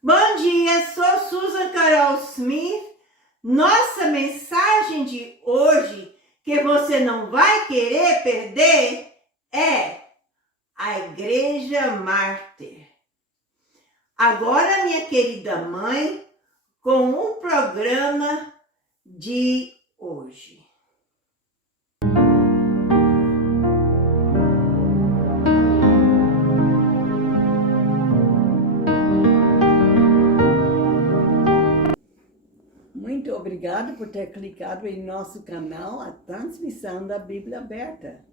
Bom dia, sou Susan Carol Smith. Nossa mensagem de hoje, que você não vai querer perder, é a Igreja Mártir. Agora, minha querida mãe, com o programa de hoje. Muito obrigada por ter clicado em nosso canal, a transmissão da Bíblia Aberta.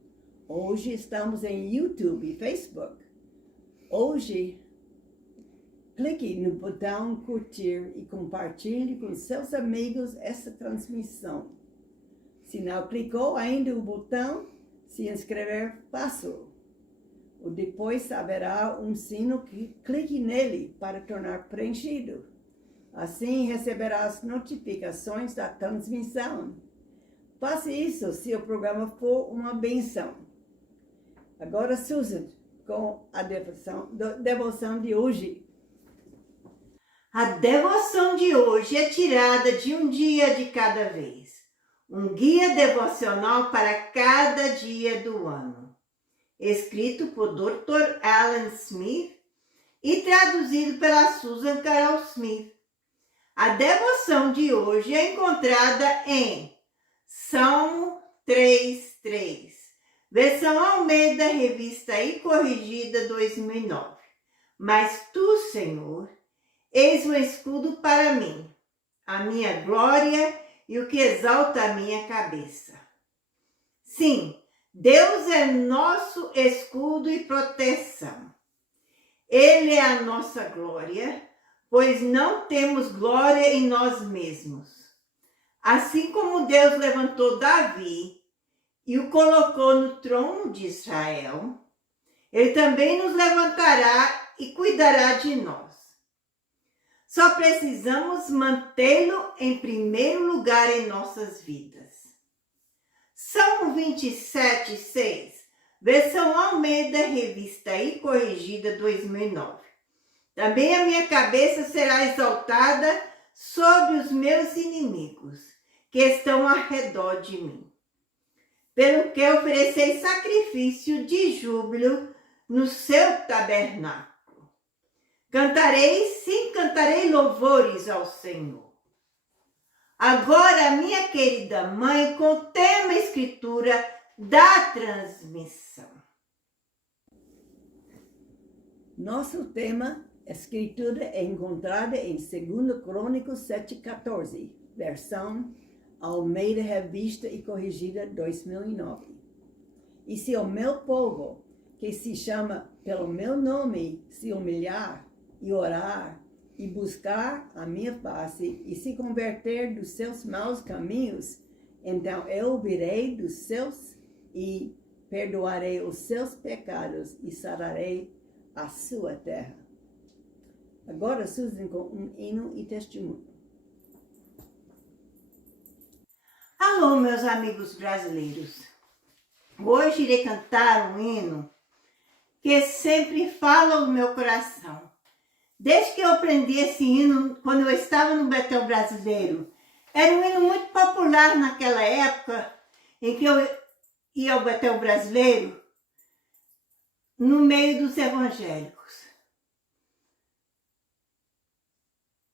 Hoje estamos em YouTube e Facebook. Hoje, clique no botão curtir e compartilhe com seus amigos essa transmissão. Se não clicou ainda o botão se inscrever, faça-o. Depois haverá um sino que clique nele para tornar preenchido. Assim receberá as notificações da transmissão. Faça isso se o programa for uma benção. Agora, Susan, com a devoção de hoje. A devoção de hoje é tirada de um dia de cada vez. Um guia devocional para cada dia do ano. Escrito por Dr. Alan Smith e traduzido pela Susan Carol Smith. A devoção de hoje é encontrada em Salmo 3:3, versão Almeida, revista e corrigida 2009. Mas tu, Senhor, és um escudo para mim, a minha glória e o que exalta a minha cabeça. Sim, Deus é nosso escudo e proteção. Ele é a nossa glória, pois não temos glória em nós mesmos. Assim como Deus levantou Davi e o colocou no trono de Israel, Ele também nos levantará e cuidará de nós. Só precisamos mantê-lo em primeiro lugar em nossas vidas. Salmo 27:6, versão Almeida, revista e corrigida 2009. Também a minha cabeça será exaltada sobre os meus inimigos, que estão ao redor de mim. Pelo que oferecei sacrifício de júbilo no seu tabernáculo. Cantarei louvores ao Senhor. Agora, minha querida mãe, com o tema escritura da transmissão. Nosso tema Escritura é encontrada em 2 Crônicas 7:14, versão Almeida, revista e corrigida 2009. E se o meu povo, que se chama pelo meu nome, se humilhar e orar e buscar a minha face e se converter dos seus maus caminhos, então eu ouvirei dos seus e perdoarei os seus pecados e sararei a sua terra. Agora, Susan, com um hino e testemunho. Alô, meus amigos brasileiros. Hoje irei cantar um hino que sempre fala no meu coração. Desde que eu aprendi esse hino, quando eu estava no Betel Brasileiro, era um hino muito popular naquela época em que eu ia ao Betel Brasileiro, no meio dos evangélicos.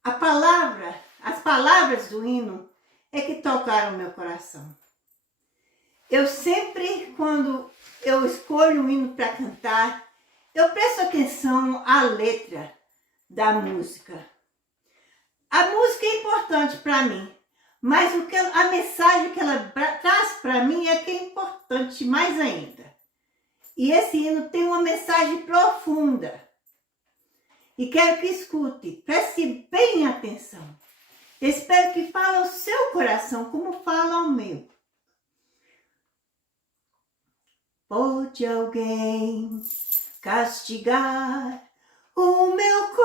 As palavras do hino é que tocaram meu coração. Eu sempre, quando eu escolho um hino para cantar, eu presto atenção à letra da música. A música é importante para mim, mas a mensagem que ela traz para mim é que é importante mais ainda. E esse hino tem uma mensagem profunda. E quero que escute, preste bem atenção. Espero que fale ao seu coração como fala ao meu. Pode alguém castigar o meu corpo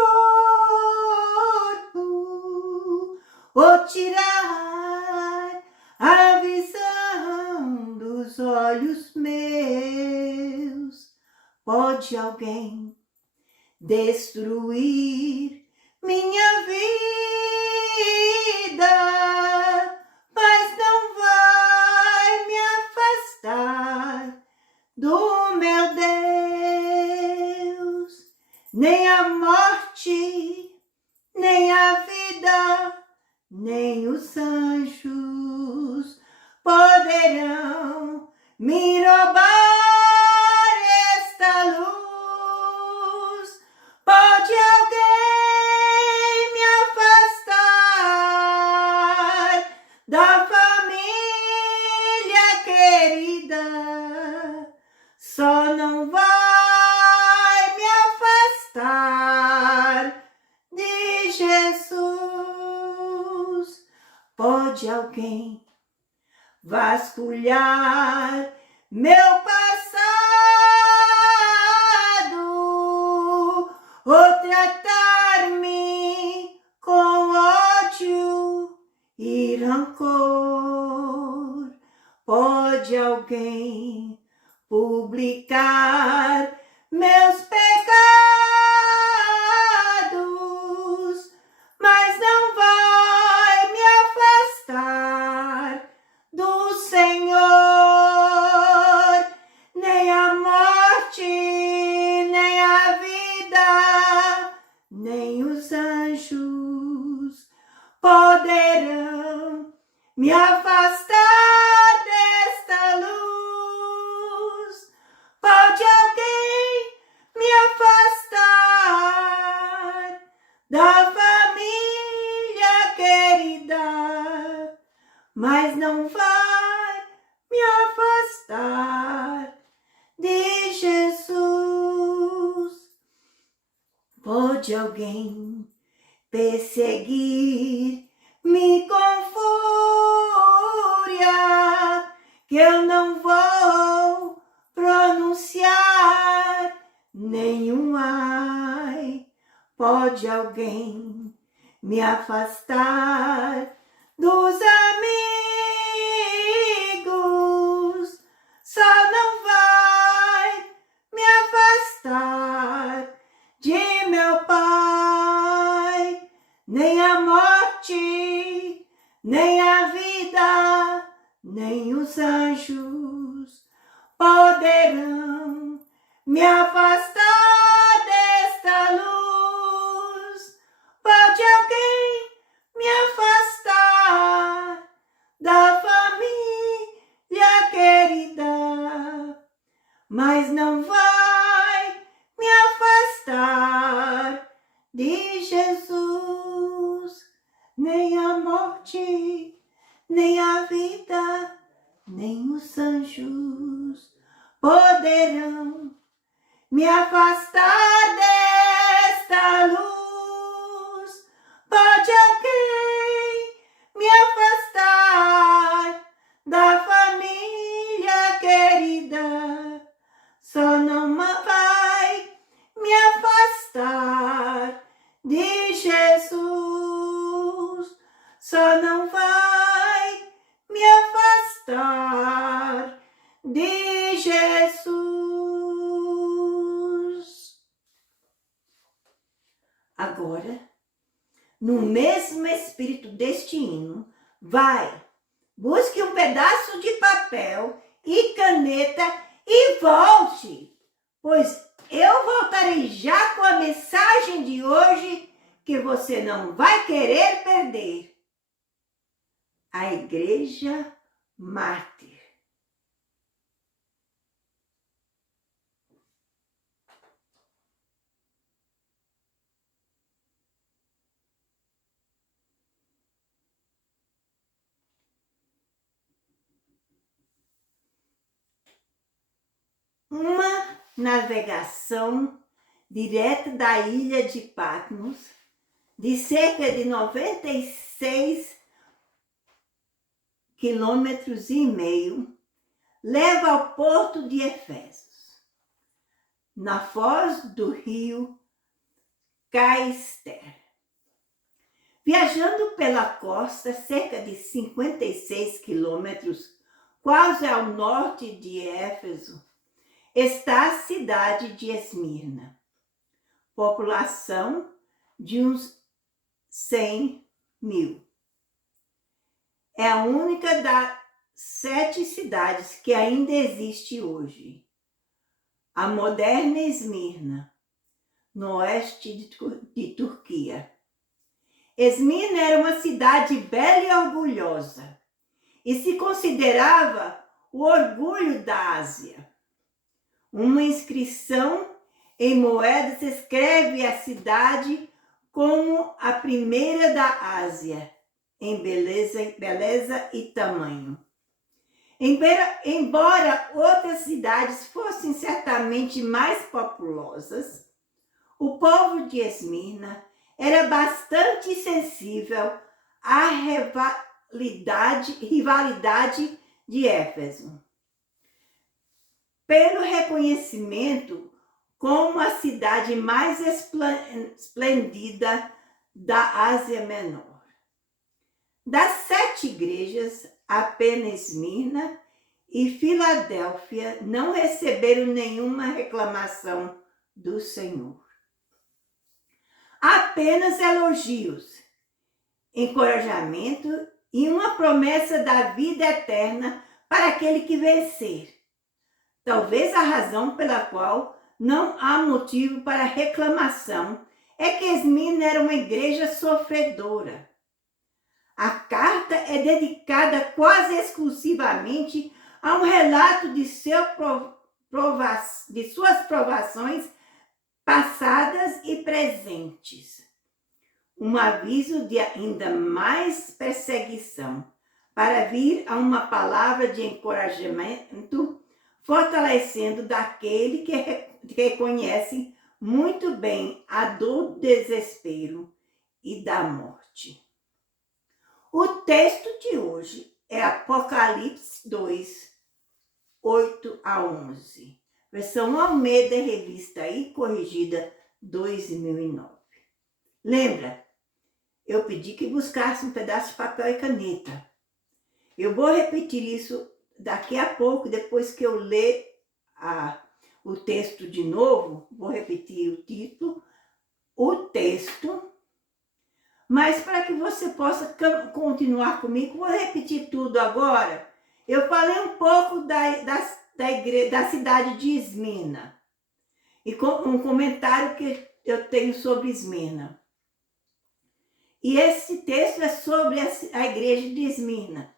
ou tirar a visão dos olhos meus? Pode alguém destruir minha vida, mas não vai me afastar do meu Deus, nem a morte, nem a vida, nem os anjos poderão me roubar esta luz. Pode alguém me afastar da família querida? Só não vai me afastar de Jesus. Pode alguém vasculhar meu passado ou tratar-me com ódio e rancor? Pode alguém publicar meus pecados, mas não vai me afastar do Senhor, nem a morte, nem a vida, nem os anjos poderão me afastar desta luz. Pode alguém me afastar da família querida, mas não vai me afastar de Jesus. Pode alguém perseguir-me com fúria, que eu não vou pronunciar nenhum ai? Pode alguém me afastar dos amigos? Só não vai me afastar de meu Pai, nem a morte, nem a vida, nem os anjos poderão me afastar desta luz. Pode alguém me afastar da família querida, mas não vai me afastar de Jesus, nem a morte, nem a vida, nem os anjos poderão me afastar desta luz. Pode alguém me afastar da família querida, só não vai me afastar de Jesus, só não vai me afastar de Jesus. Agora, no mesmo espírito deste hino, vai, busque um pedaço de papel e caneta e volte, pois eu voltarei já com a mensagem de hoje que você não vai querer perder. A Igreja Mártir. Uma navegação direta da ilha de Patmos, de cerca de 96,5 quilômetros, leva ao porto de Efésios, na foz do rio Caister. Viajando pela costa, cerca de 56 quilômetros, quase ao norte de Éfeso, está a cidade de Esmirna, população de uns 100.000. É a única das 7 cidades que ainda existe hoje. A moderna Esmirna, no oeste de Turquia. Esmirna era uma cidade bela e orgulhosa e se considerava o orgulho da Ásia. Uma inscrição em moedas escreve a cidade como a primeira da Ásia em beleza e tamanho. Embora outras cidades fossem certamente mais populosas, o povo de Esmirna era bastante sensível à rivalidade de Éfeso, pelo reconhecimento como a cidade mais esplêndida da Ásia Menor. Das 7 igrejas, apenas Esmirna e Filadélfia não receberam nenhuma reclamação do Senhor. Apenas elogios, encorajamento e uma promessa da vida eterna para aquele que vencer. Talvez a razão pela qual não há motivo para reclamação é que Esmirna era uma igreja sofredora. A carta é dedicada quase exclusivamente a um relato de suas provações passadas e presentes. Um aviso de ainda mais perseguição, para vir a uma palavra de encorajamento, fortalecendo daquele que reconhece muito bem a dor do desespero e da morte. O texto de hoje é Apocalipse 2, 8 a 11. Versão Almeida, revista e corrigida 2009. Lembra? Eu pedi que buscasse um pedaço de papel e caneta. Eu vou repetir isso daqui a pouco, depois que eu ler o texto de novo. Vou repetir o título, o texto. Mas para que você possa continuar comigo, vou repetir tudo agora. Eu falei um pouco da cidade de Esmirna e com um comentário que eu tenho sobre Esmirna. E esse texto é sobre a igreja de Esmirna,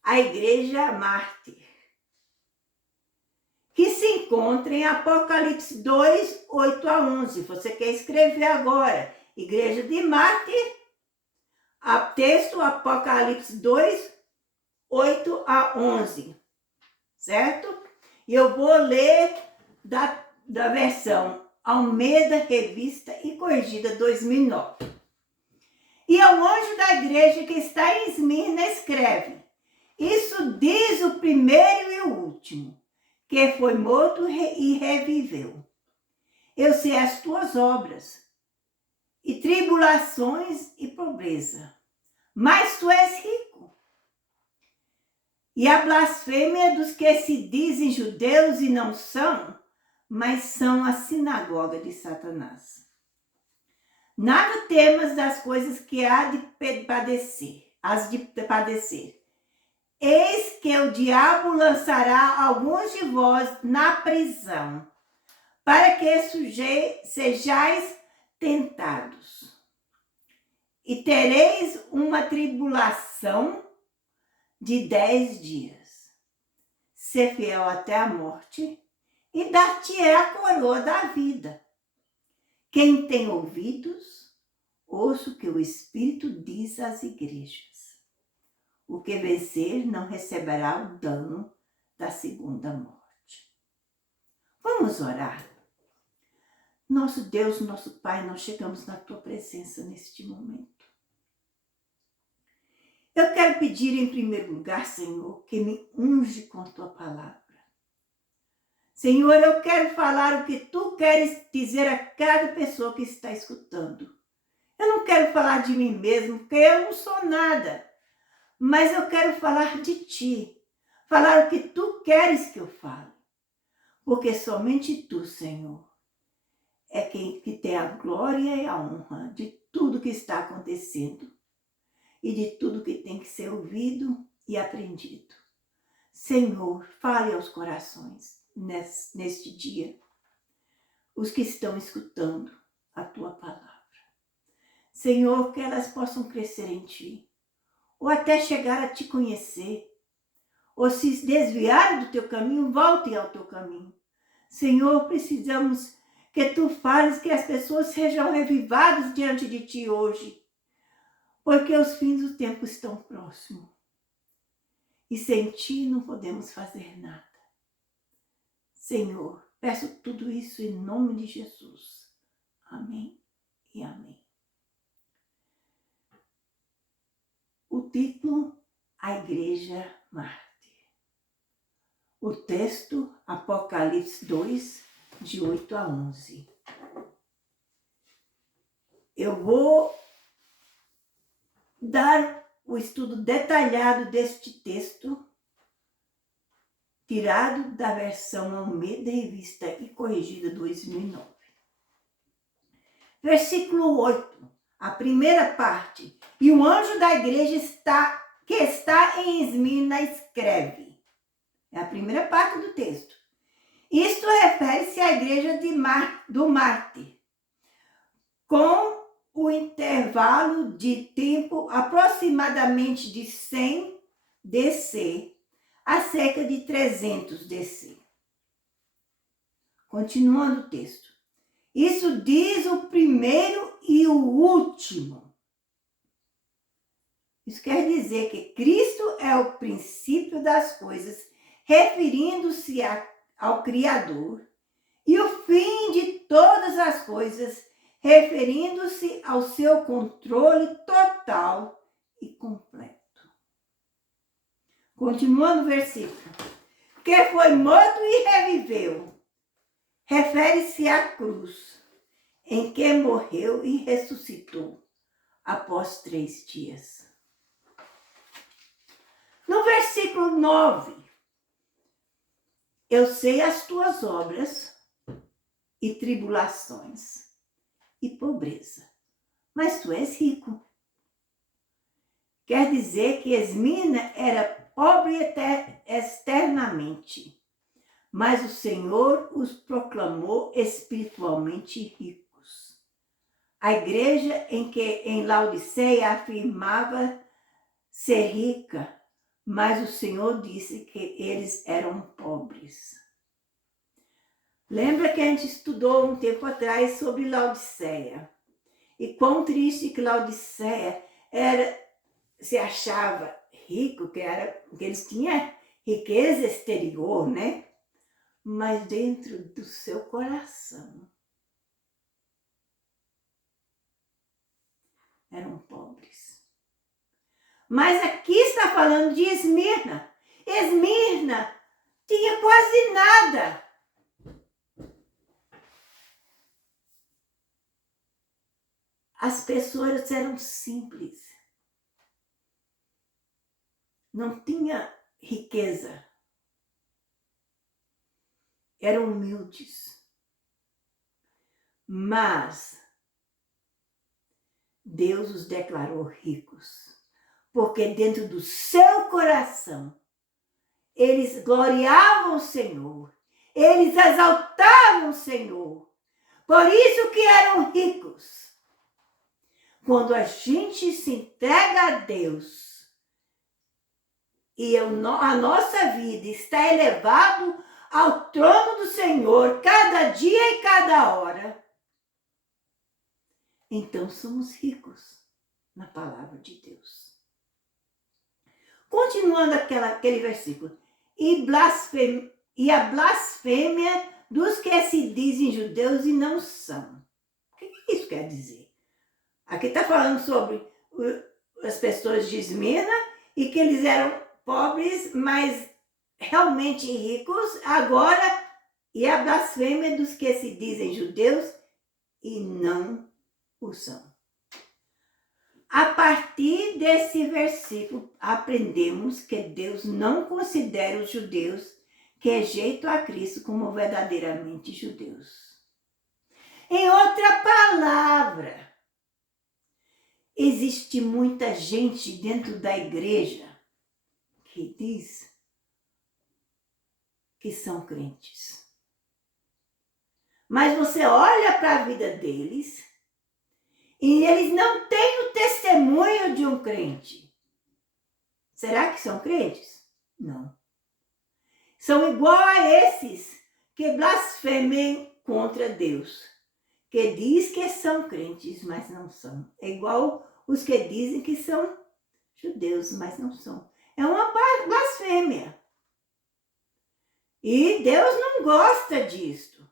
a igreja mártir, que se encontra em Apocalipse 2, 8 a 11. Você quer escrever agora? Igreja de Mártir, texto Apocalipse 2, 8 a 11, certo? E eu vou ler da versão Almeida, revista e corrigida 2009. E ao anjo da igreja que está em Esmirna escreve: isso diz o primeiro e o último, que foi morto e reviveu. Eu sei as tuas obras, e tribulações e pobreza, mas tu és rico. E a blasfêmia dos que se dizem judeus e não são, mas são a sinagoga de Satanás. Nada temas das coisas que há de padecer. Eis que o diabo lançará alguns de vós na prisão, para que sejais tentados. E tereis uma tribulação de 10 dias. Ser fiel até a morte, e dar-te-é a coroa da vida. Quem tem ouvidos, ouça o que o Espírito diz às igrejas. O que vencer não receberá o dano da segunda morte. Vamos orar. Nosso Deus, nosso Pai, nós chegamos na Tua presença neste momento. Eu quero pedir em primeiro lugar, Senhor, que me unge com a Tua palavra. Senhor, eu quero falar o que Tu queres dizer a cada pessoa que está escutando. Eu não quero falar de mim mesmo, porque eu não sou nada. Mas eu quero falar de Ti. Falar o que Tu queres que eu fale. Porque somente Tu, Senhor, é quem que tem a glória e a honra de tudo que está acontecendo e de tudo que tem que ser ouvido e aprendido. Senhor, fale aos corações neste dia, os que estão escutando a tua palavra. Senhor, que elas possam crescer em ti, ou até chegar a te conhecer, ou se desviarem do teu caminho, voltem ao teu caminho. Senhor, precisamos que tu fales que as pessoas sejam revivadas diante de ti hoje, porque os fins do tempo estão próximos. E sem ti não podemos fazer nada. Senhor, peço tudo isso em nome de Jesus. Amém e amém. O título, A Igreja Mártir. O texto, Apocalipse 2, de 8 a 11. Eu vou dar o estudo detalhado deste texto, tirado da versão Almeida Revista e Corrigida 2009. Versículo 8, a primeira parte. E o anjo da igreja que está em Esmirna escreve. É a primeira parte do texto. Isto refere-se à igreja do Mártir, com o intervalo de tempo aproximadamente de 100 DC a cerca de 300 DC. Continuando o texto. Isso diz o primeiro e o último. Isso quer dizer que Cristo é o princípio das coisas, referindo-se ao Criador, e o fim de todas as coisas, referindo-se ao seu controle total e completo. Continuando o versículo. Que foi morto e reviveu. Refere-se à cruz, em que morreu e ressuscitou após 3 dias. No versículo 9, eu sei as tuas obras e tribulações e pobreza, mas tu és rico. Quer dizer que Esmirna era pobre externamente, mas o Senhor os proclamou espiritualmente ricos. A igreja em Laodiceia afirmava ser rica, mas o Senhor disse que eles eram pobres. Lembra que a gente estudou um tempo atrás sobre Laodiceia? E quão triste que Laodiceia se achava rico, que eles tinham riqueza exterior, né? Mas dentro do seu coração eram pobres. Mas aqui está falando de Esmirna. Esmirna tinha quase nada. As pessoas eram simples. Não tinha riqueza. Eram humildes. Mas Deus os declarou ricos. Porque dentro do seu coração, eles gloriavam o Senhor. Eles exaltavam o Senhor. Por isso que eram ricos. Quando a gente se entrega a Deus e a nossa vida está elevado ao trono do Senhor, cada dia e cada hora, então somos ricos na palavra de Deus. Continuando aquele versículo. E a blasfêmia dos que se dizem judeus e não são. O que isso quer dizer? Aqui está falando sobre as pessoas de Esmirna e que eles eram pobres, mas realmente ricos. Agora, e a blasfêmia dos que se dizem judeus e não o são. A partir desse versículo, aprendemos que Deus não considera os judeus que rejeitam a Cristo como verdadeiramente judeus. Em outra palavra, existe muita gente dentro da igreja que diz que são crentes. Mas você olha para a vida deles e eles não têm o testemunho de um crente. Será que são crentes? Não. São igual a esses que blasfemem contra Deus, que diz que são crentes, mas não são. É igual os que dizem que são judeus, mas não são. É uma blasfêmia. E Deus não gosta disto.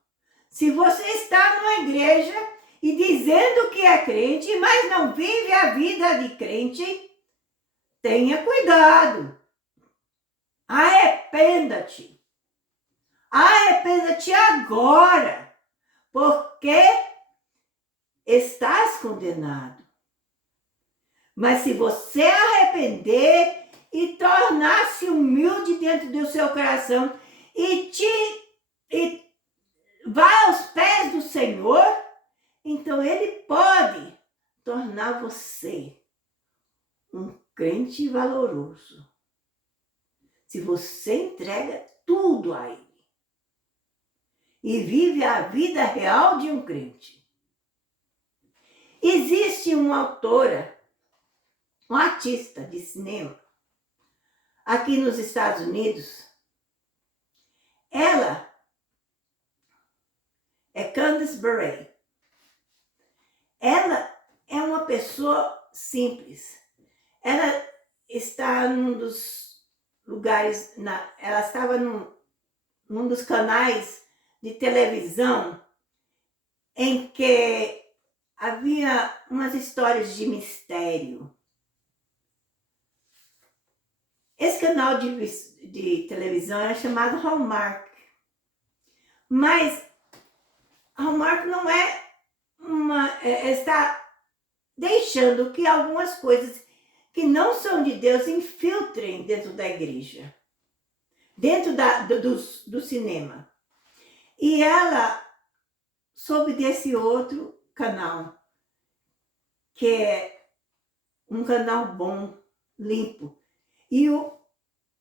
Se você está numa igreja e dizendo que é crente, mas não vive a vida de crente, tenha cuidado. Arrependa-te. Arrependa-te agora, porque estás condenado. Mas se você arrepender e tornar-se humilde dentro do seu coração e vá aos pés do Senhor, então Ele pode tornar você um crente valoroso. Se você entrega tudo a Ele e vive a vida real de um crente. Existe uma autora, um artista de cinema, aqui nos Estados Unidos. Ela é Candice Berry. Ela é uma pessoa simples. Ela está num dos lugares, ela estava num dos canais de televisão em que havia umas histórias de mistério. Esse canal de televisão era chamado Hallmark. Mas Hallmark não está deixando que algumas coisas que não são de Deus infiltrem dentro da igreja, dentro do cinema. E ela soube desse outro canal, que é um canal bom, limpo. E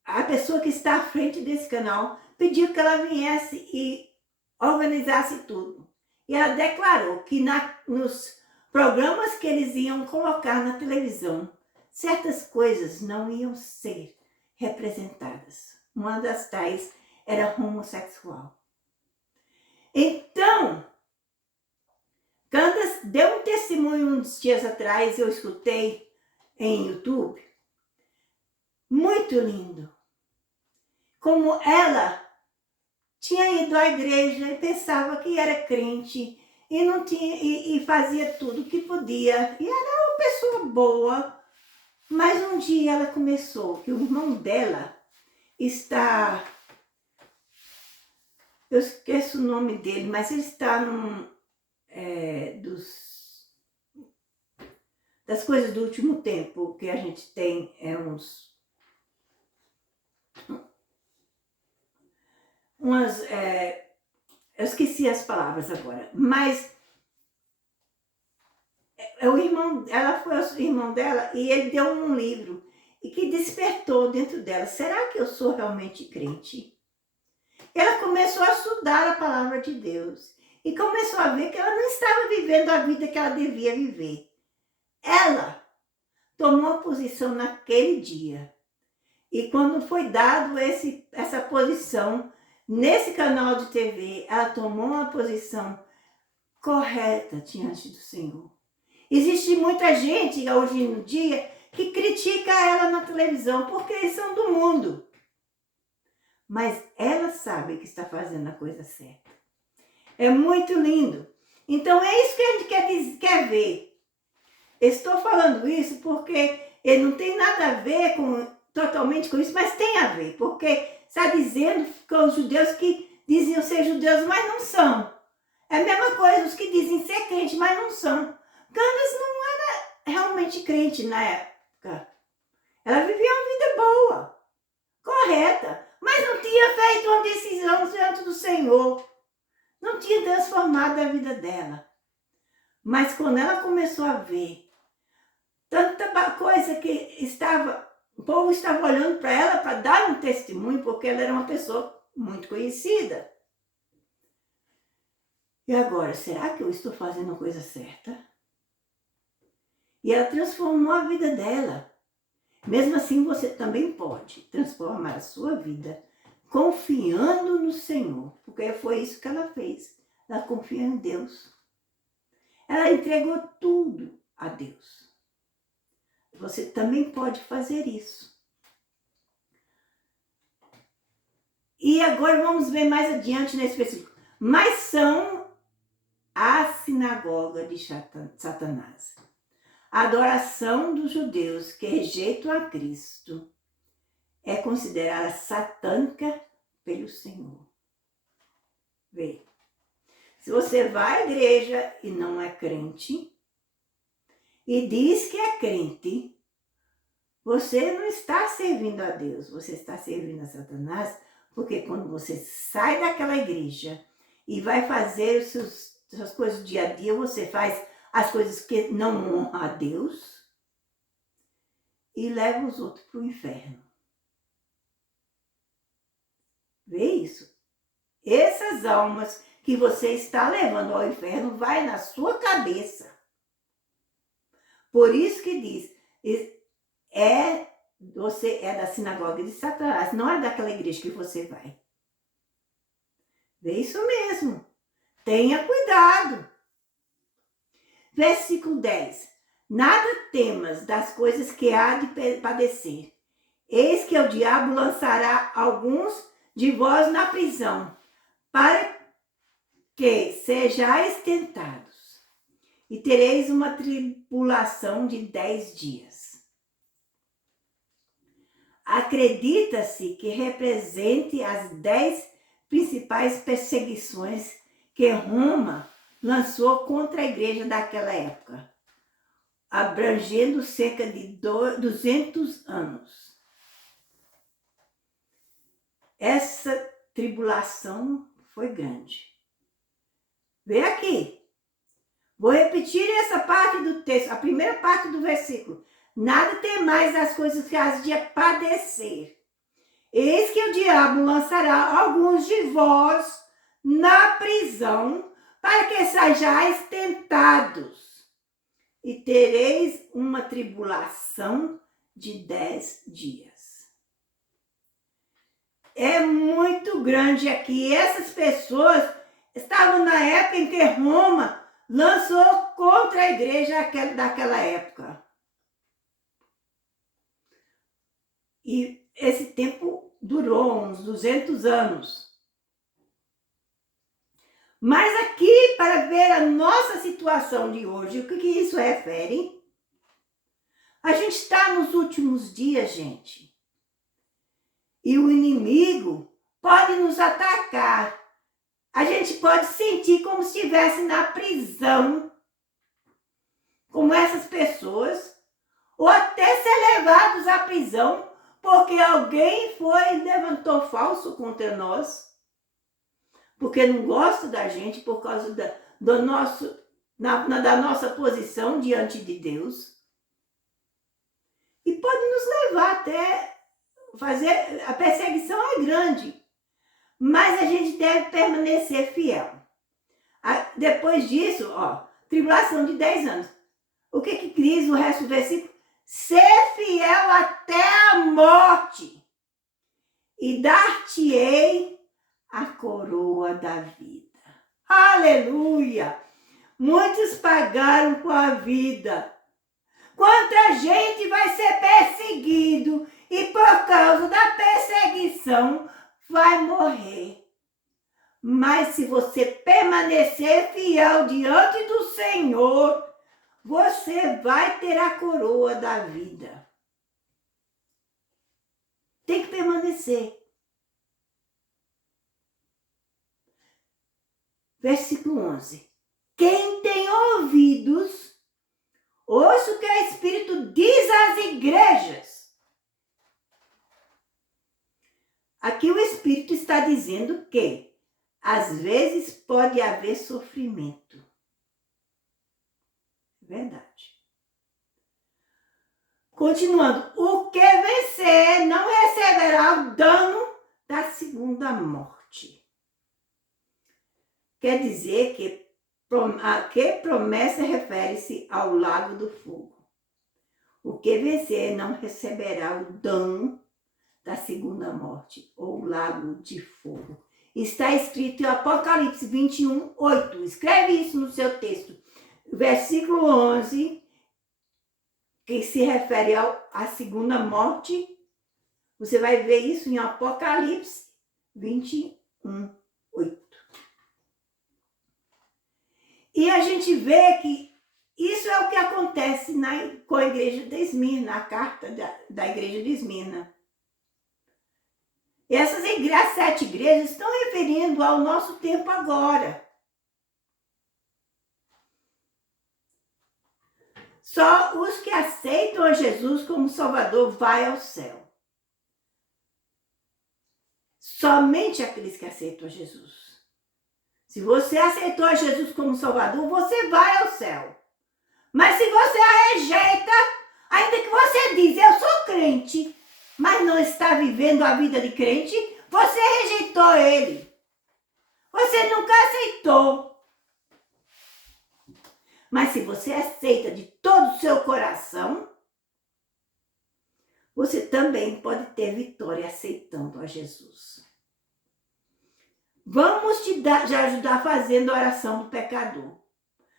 a pessoa que está à frente desse canal pediu que ela viesse e organizasse tudo. E ela declarou que nos programas que eles iam colocar na televisão, certas coisas não iam ser representadas. Uma das tais era homossexual. Então, Candace deu um testemunho uns dias atrás, eu escutei em YouTube, muito lindo. Como ela tinha ido à igreja e pensava que era crente e não tinha e fazia tudo o que podia. E era uma pessoa boa. Mas um dia ela começou, que o irmão dela está... Eu esqueço o nome dele, mas ele está das coisas do último tempo, que a gente tem eu esqueci as palavras agora, mas ela foi ao irmão dela e ele deu um livro e que despertou dentro dela, será que eu sou realmente crente? Ela começou a estudar a palavra de Deus e começou a ver que ela não estava vivendo a vida que ela devia viver. Ela tomou a posição naquele dia. E quando foi dado essa posição nesse canal de TV, ela tomou uma posição correta diante do Senhor. Existe muita gente hoje no dia que critica ela na televisão porque eles são do mundo. Mas ela sabe que está fazendo a coisa certa. É muito lindo. Então é isso que a gente quer ver. Estou falando isso porque ele não tem nada a ver totalmente com isso, mas tem a ver, porque está dizendo que os judeus que diziam ser judeus, mas não são. É a mesma coisa, os que dizem ser crente, mas não são. Candace não era realmente crente na época. Ela vivia uma vida boa, correta, mas não tinha feito uma decisão diante do Senhor. Não tinha transformado a vida dela. Mas quando ela começou a ver tanta coisa que o povo estava olhando para ela para dar um testemunho, porque ela era uma pessoa muito conhecida. E agora, será que eu estou fazendo a coisa certa? E ela transformou a vida dela. Mesmo assim, você também pode transformar a sua vida confiando no Senhor, porque foi isso que ela fez. Ela confia em Deus. Ela entregou tudo a Deus. Você também pode fazer isso. E agora vamos ver mais adiante nesse versículo. Mas são a sinagoga de Satanás, a adoração dos judeus que rejeitam a Cristo é considerada satânica pelo Senhor. Vê, se você vai à igreja e não é crente, e diz que é crente, você não está servindo a Deus, você está servindo a Satanás, porque quando você sai daquela igreja e vai fazer suas coisas do dia a dia, você faz as coisas que não honram a Deus e leva os outros para o inferno. Vê isso? Essas almas que você está levando ao inferno vai na sua cabeça. Por isso que diz, você é da sinagoga de Satanás, não é daquela igreja que você vai. Vê isso mesmo. Tenha cuidado. Versículo 10. Nada temas das coisas que há de padecer. Eis que o diabo lançará alguns de vós na prisão, para que sejais tentados, e tereis uma tribulação de 10 dias. Acredita-se que represente as 10 principais perseguições que Roma lançou contra a igreja daquela época, abrangendo cerca de 200 anos. Essa tribulação foi grande. Vê aqui. Vou repetir essa parte do texto, a primeira parte do versículo. Nada temais das coisas que has de padecer. Eis que o diabo lançará alguns de vós na prisão, para que sejais tentados, e tereis uma tribulação de 10 dias. É muito grande aqui. Essas pessoas estavam na época em que Roma lançou contra a igreja daquela época. E esse tempo durou uns 200 anos. Mas aqui, para ver a nossa situação de hoje, o que isso refere? A gente está nos últimos dias, gente. E o inimigo pode nos atacar. A gente pode sentir como se estivesse na prisão, como essas pessoas, ou até ser levados à prisão porque alguém levantou falso contra nós, porque não gosta da gente por causa da nossa posição diante de Deus. E pode nos levar até fazer... A perseguição é grande, mas a gente deve permanecer fiel. Depois disso, tribulação de 10 anos. O que diz o resto do versículo? Ser fiel até a morte, e dar-te-ei a coroa da vida. Aleluia! Muitos pagaram com a vida. Quanta gente vai ser perseguido e por causa da perseguição vai morrer. Mas se você permanecer fiel diante do Senhor, você vai ter a coroa da vida. Tem que permanecer. Versículo 11. Quem tem ouvidos, ouça o que o Espírito diz às igrejas. Aqui o Espírito está dizendo que, às vezes, pode haver sofrimento. Verdade. Continuando, o que vencer não receberá o dano da segunda morte. Quer dizer que promessa refere-se ao lago do fogo. O que vencer não receberá o dano da segunda morte, ou lago de fogo. Está escrito em Apocalipse 21, 8. Escreve isso no seu texto. Versículo 11, que se refere à segunda morte. Você vai ver isso em Apocalipse 21, 8. E a gente vê que isso é o que acontece com a igreja de Esmirna, a carta da igreja de Esmirna. Essas 7 igrejas estão referindo ao nosso tempo agora. Só os que aceitam a Jesus como Salvador vai ao céu. Somente aqueles que aceitam a Jesus. Se você aceitou a Jesus como Salvador, você vai ao céu. Mas se você a rejeita, ainda que você diz, eu sou crente, mas não está vivendo a vida de crente, você rejeitou ele. Você nunca aceitou. Mas se você aceita de todo o seu coração, você também pode ter vitória aceitando a Jesus. Vamos te ajudar fazendo a oração do pecador.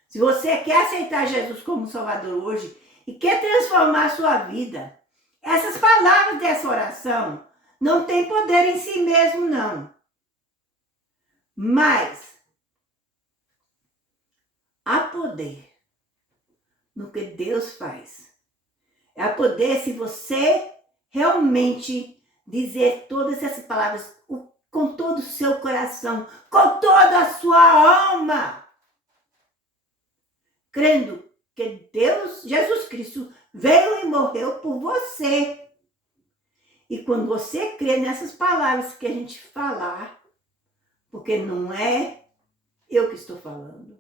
Se você quer aceitar Jesus como Salvador hoje e quer transformar a sua vida, essas palavras dessa oração não têm poder em si mesmo, não. Mas há poder no que Deus faz. Há poder se você realmente dizer todas essas palavras com todo o seu coração, com toda a sua alma, crendo que Deus, Jesus Cristo, veio e morreu por você. E quando você crê nessas palavras que a gente falar, porque não é eu que estou falando,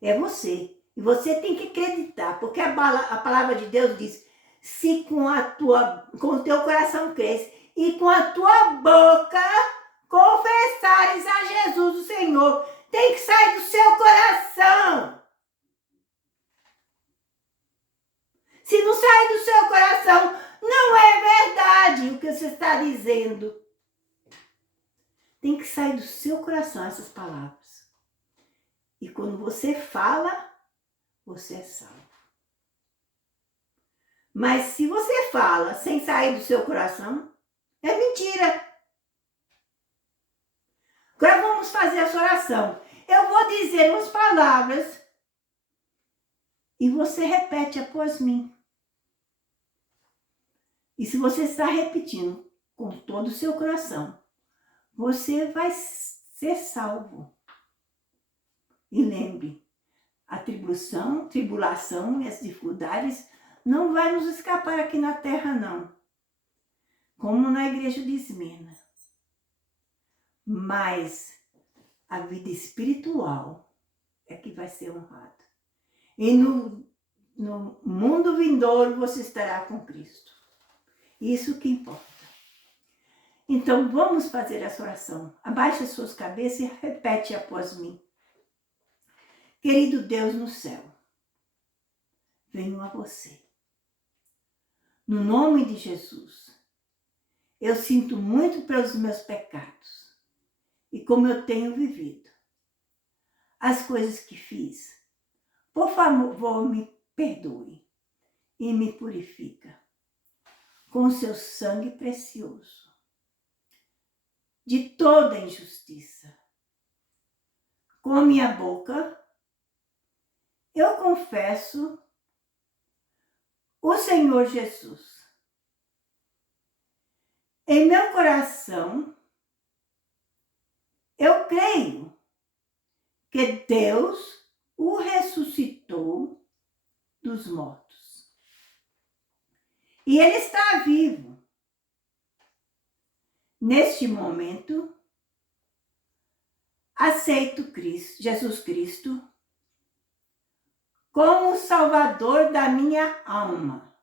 é você. E você tem que acreditar, porque a palavra de Deus diz, se com o teu coração crês e com a tua boca confessares a Jesus o Senhor, tem que sair do seu coração. Se não sair do seu coração, não é verdade o que você está dizendo. Tem que sair do seu coração essas palavras. E quando você fala, você é salvo. Mas se você fala sem sair do seu coração, é mentira. Agora vamos fazer essa oração. Eu vou dizer umas palavras e você repete após mim. E se você está repetindo com todo o seu coração, você vai ser salvo. E lembre, a tribulação e as dificuldades não vai nos escapar aqui na terra, não. Como na igreja de Esmirna. Mas a vida espiritual é que vai ser honrada. E no mundo vindouro você estará com Cristo. Isso que importa. Então vamos fazer essa oração. Abaixe as suas cabeças e repete após mim. Querido Deus no céu, venho a você. No nome de Jesus, eu sinto muito pelos meus pecados e como eu tenho vivido. As coisas que fiz, por favor, me perdoe e me purifica com seu sangue precioso de toda injustiça. Com minha boca, eu confesso o Senhor Jesus. Em meu coração, eu creio que Deus o ressuscitou dos mortos. E ele está vivo. Neste momento, aceito Jesus Cristo como o Salvador da minha alma.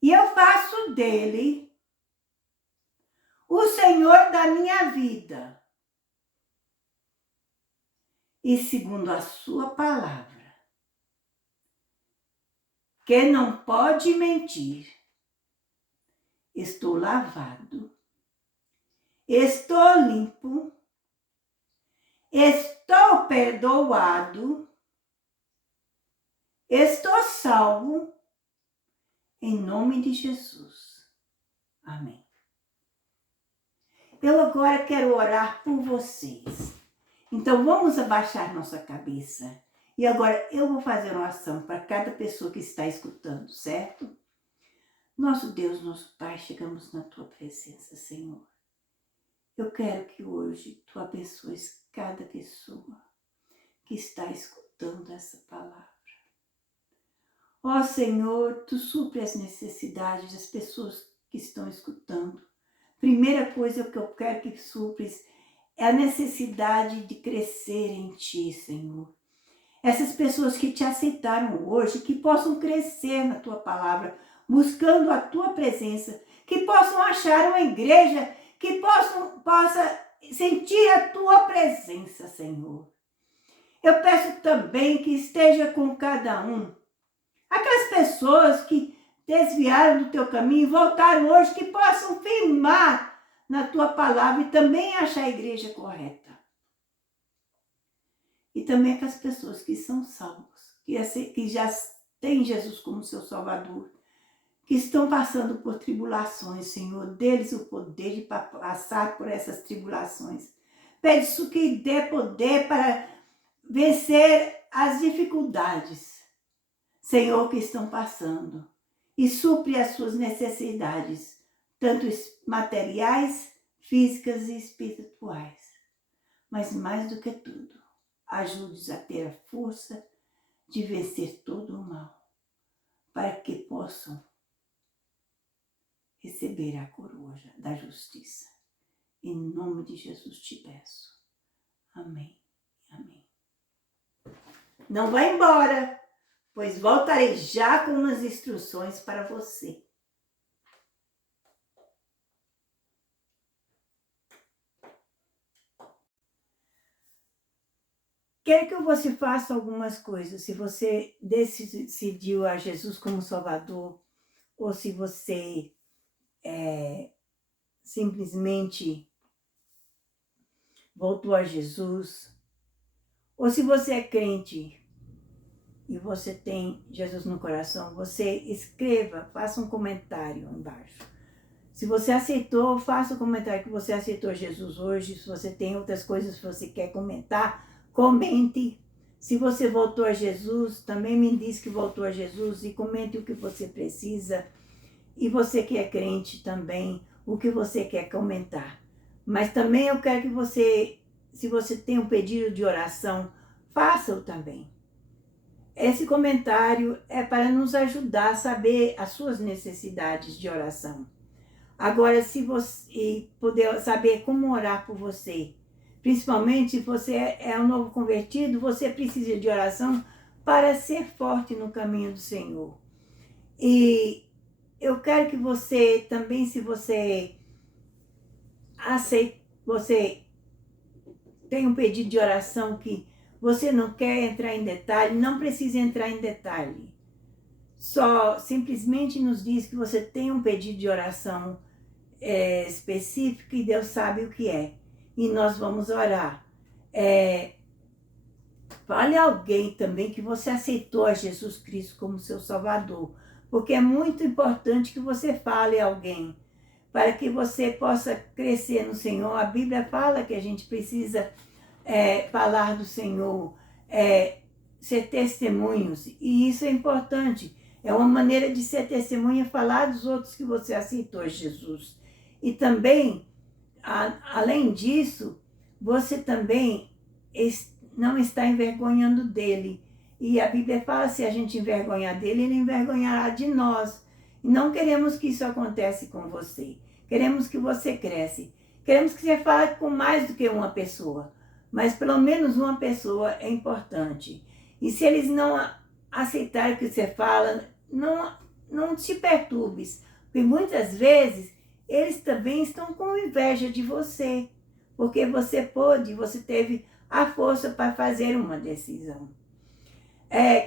e eu faço dele o Senhor da minha vida. E segundo a sua palavra, que não pode mentir, estou lavado, estou limpo, estou perdoado, estou salvo, em nome de Jesus. Amém. Eu agora quero orar por vocês. Então vamos abaixar nossa cabeça. E agora eu vou fazer uma oração para cada pessoa que está escutando, certo? Nosso Deus, nosso Pai, chegamos na Tua presença, Senhor. Eu quero que hoje Tu abençoes cada pessoa que está escutando essa palavra. Ó Senhor, Tu supre as necessidades das pessoas que estão escutando. Primeira coisa que eu quero que supres é a necessidade de crescer em Ti, Senhor. Essas pessoas que Te aceitaram hoje, que possam crescer na Tua palavra, buscando a Tua presença, que possam achar uma igreja, que possa sentir a Tua presença, Senhor. Eu peço também que esteja com cada um. Aquelas pessoas que desviaram do Teu caminho e voltaram hoje, que possam firmar na Tua palavra e também achar a igreja correta. E também aquelas pessoas que são salvos, que já têm Jesus como seu Salvador, que estão passando por tribulações, Senhor, deles o poder de passar por essas tribulações. Pede-se que dê poder para vencer as dificuldades, Senhor, que estão passando. E supre as suas necessidades, tanto materiais, físicas e espirituais. Mas mais do que tudo, ajude-os a ter a força de vencer todo o mal, para que possam receber a coroa da justiça. Em nome de Jesus te peço. Amém. Amém. Não vá embora, pois voltarei já com umas instruções para você. Quero que você faça algumas coisas. Se você decidiu a Jesus como Salvador, ou se você simplesmente voltou a Jesus, ou se você é crente e você tem Jesus no coração, você escreva, faça um comentário embaixo. Se você aceitou, faça um comentário que você aceitou Jesus hoje. Se você tem outras coisas que você quer comentar, comente. Se você voltou a Jesus, também me diz que voltou a Jesus e comente o que você precisa. E você que é crente também, o que você quer comentar. Mas também eu quero que você, se você tem um pedido de oração, faça-o também. Esse comentário é para nos ajudar a saber as suas necessidades de oração. Agora, se você puder saber como orar por você, principalmente se você é um novo convertido, você precisa de oração para ser forte no caminho do Senhor. E eu quero que você também, se você você tem um pedido de oração que você não quer entrar em detalhe, não precisa entrar em detalhe. Só simplesmente nos diz que você tem um pedido de oração específico e Deus sabe o que é. E nós vamos orar. Fale a alguém também que você aceitou a Jesus Cristo como seu Salvador. Porque é muito importante que você fale a alguém, para que você possa crescer no Senhor. A Bíblia fala que a gente precisa falar do Senhor, ser testemunhos, e isso é importante. É uma maneira de ser testemunha, falar dos outros que você aceitou Jesus. E também, além disso, você também não está envergonhando dele. E a Bíblia fala, se a gente envergonhar dele, ele envergonhará de nós. E não queremos que isso aconteça com você. Queremos que você cresça. Queremos que você fale com mais do que uma pessoa. Mas pelo menos uma pessoa é importante. E se eles não aceitarem o que você fala, não te perturbes, porque muitas vezes eles também estão com inveja de você, porque você teve a força para fazer uma decisão.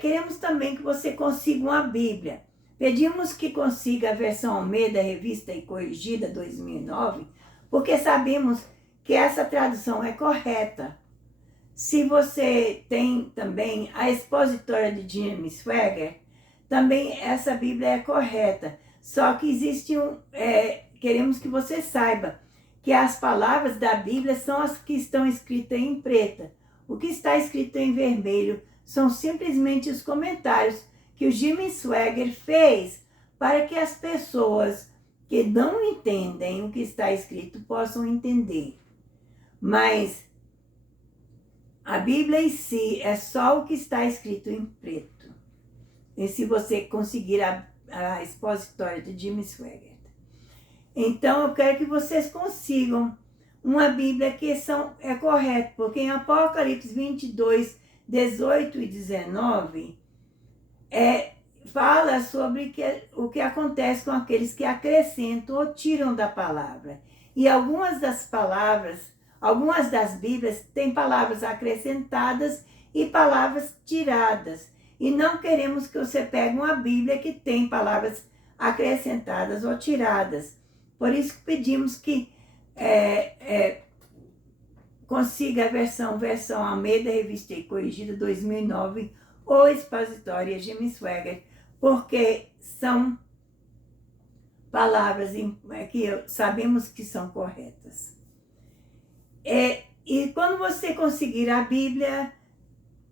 Queremos também que você consiga uma Bíblia. Pedimos que consiga a versão Almeida, revista e corrigida 2009, porque sabemos que essa tradução é correta. Se você tem também a expositória de Jim Swagger, também essa Bíblia é correta. Só que existe queremos que você saiba que as palavras da Bíblia são as que estão escritas em preta. O que está escrito em vermelho são simplesmente os comentários que o Jim Swagger fez para que as pessoas que não entendem o que está escrito possam entender. Mas a Bíblia em si é só o que está escrito em preto. E se você conseguir a expositória de Jim Swagger. Então, eu quero que vocês consigam uma Bíblia que é correta, porque em Apocalipse 22, 18 e 19, fala sobre o que acontece com aqueles que acrescentam ou tiram da palavra. E algumas das Bíblias têm palavras acrescentadas e palavras tiradas. E não queremos que você pegue uma Bíblia que tem palavras acrescentadas ou tiradas. Por isso que pedimos que consiga a versão Almeida, revista e corrigida 2009 ou expositória Jim Swagger, porque são palavras que sabemos que são corretas. E quando você conseguir a Bíblia,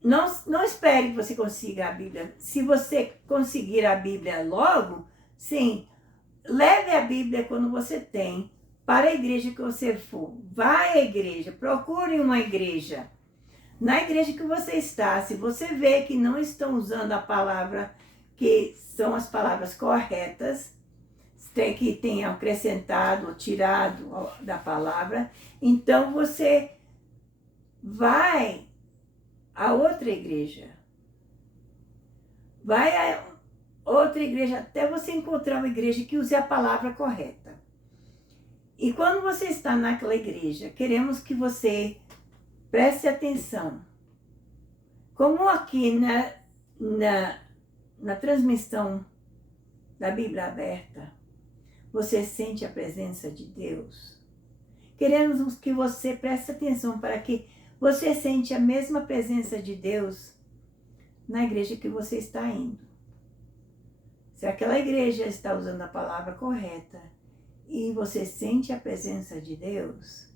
não espere que você consiga a Bíblia. Se você conseguir a Bíblia logo, sim, leve a Bíblia quando você tem para a igreja que você for. Vai à igreja, procure uma igreja. Na igreja que você está, se você vê que não estão usando a palavra, que são as palavras corretas, que tenham acrescentado ou tirado da palavra, então você vai a outra igreja. Vai a outra igreja até você encontrar uma igreja que use a palavra correta. E quando você está naquela igreja, queremos que você preste atenção. Como aqui na transmissão da Bíblia aberta, você sente a presença de Deus. Queremos que você preste atenção para que você sente a mesma presença de Deus na igreja que você está indo. Se aquela igreja está usando a palavra correta e você sente a presença de Deus,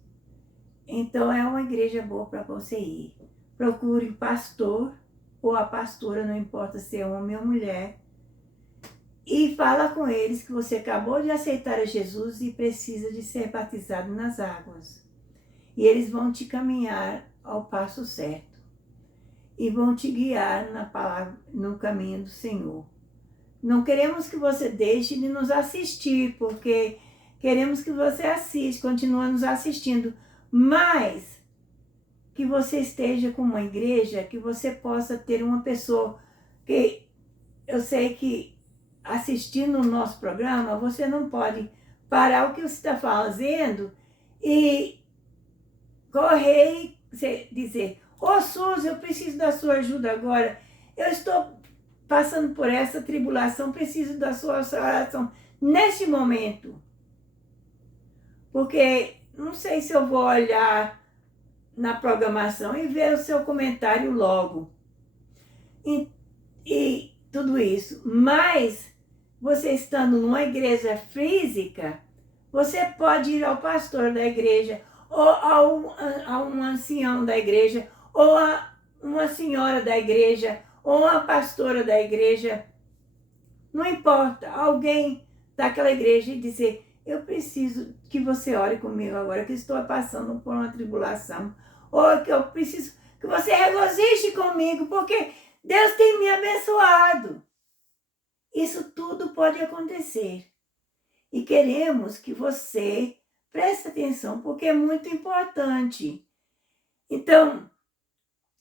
então é uma igreja boa para você ir. Procure o pastor ou a pastora, não importa se é homem ou mulher, e fala com eles que você acabou de aceitar a Jesus e precisa de ser batizado nas águas. E eles vão te caminhar ao passo certo e vão te guiar no caminho do Senhor. Não queremos que você deixe de nos assistir, porque queremos que você assista, continue nos assistindo, mas que você esteja com uma igreja, que você possa ter uma pessoa que eu sei que assistindo o nosso programa, você não pode parar o que você está fazendo e correr e dizer: ô Suzy, eu preciso da sua ajuda agora, eu estou passando por essa tribulação, preciso da sua oração neste momento. Porque não sei se eu vou olhar na programação e ver o seu comentário logo. E tudo isso. Mas você estando numa igreja física, você pode ir ao pastor da igreja, ou a um ancião da igreja, ou a uma senhora da igreja, ou uma pastora da igreja. Não importa, alguém daquela igreja e dizer: eu preciso que você ore comigo agora, que estou passando por uma tribulação. Ou que eu preciso que você regozije comigo, porque Deus tem me abençoado. Isso tudo pode acontecer. E queremos que você preste atenção, porque é muito importante. Então,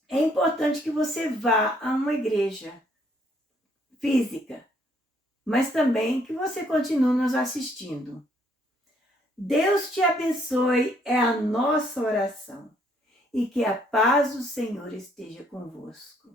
é importante que você vá a uma igreja física. mas também que você continue nos assistindo. Deus te abençoe, é a nossa oração. E que a paz do Senhor esteja convosco.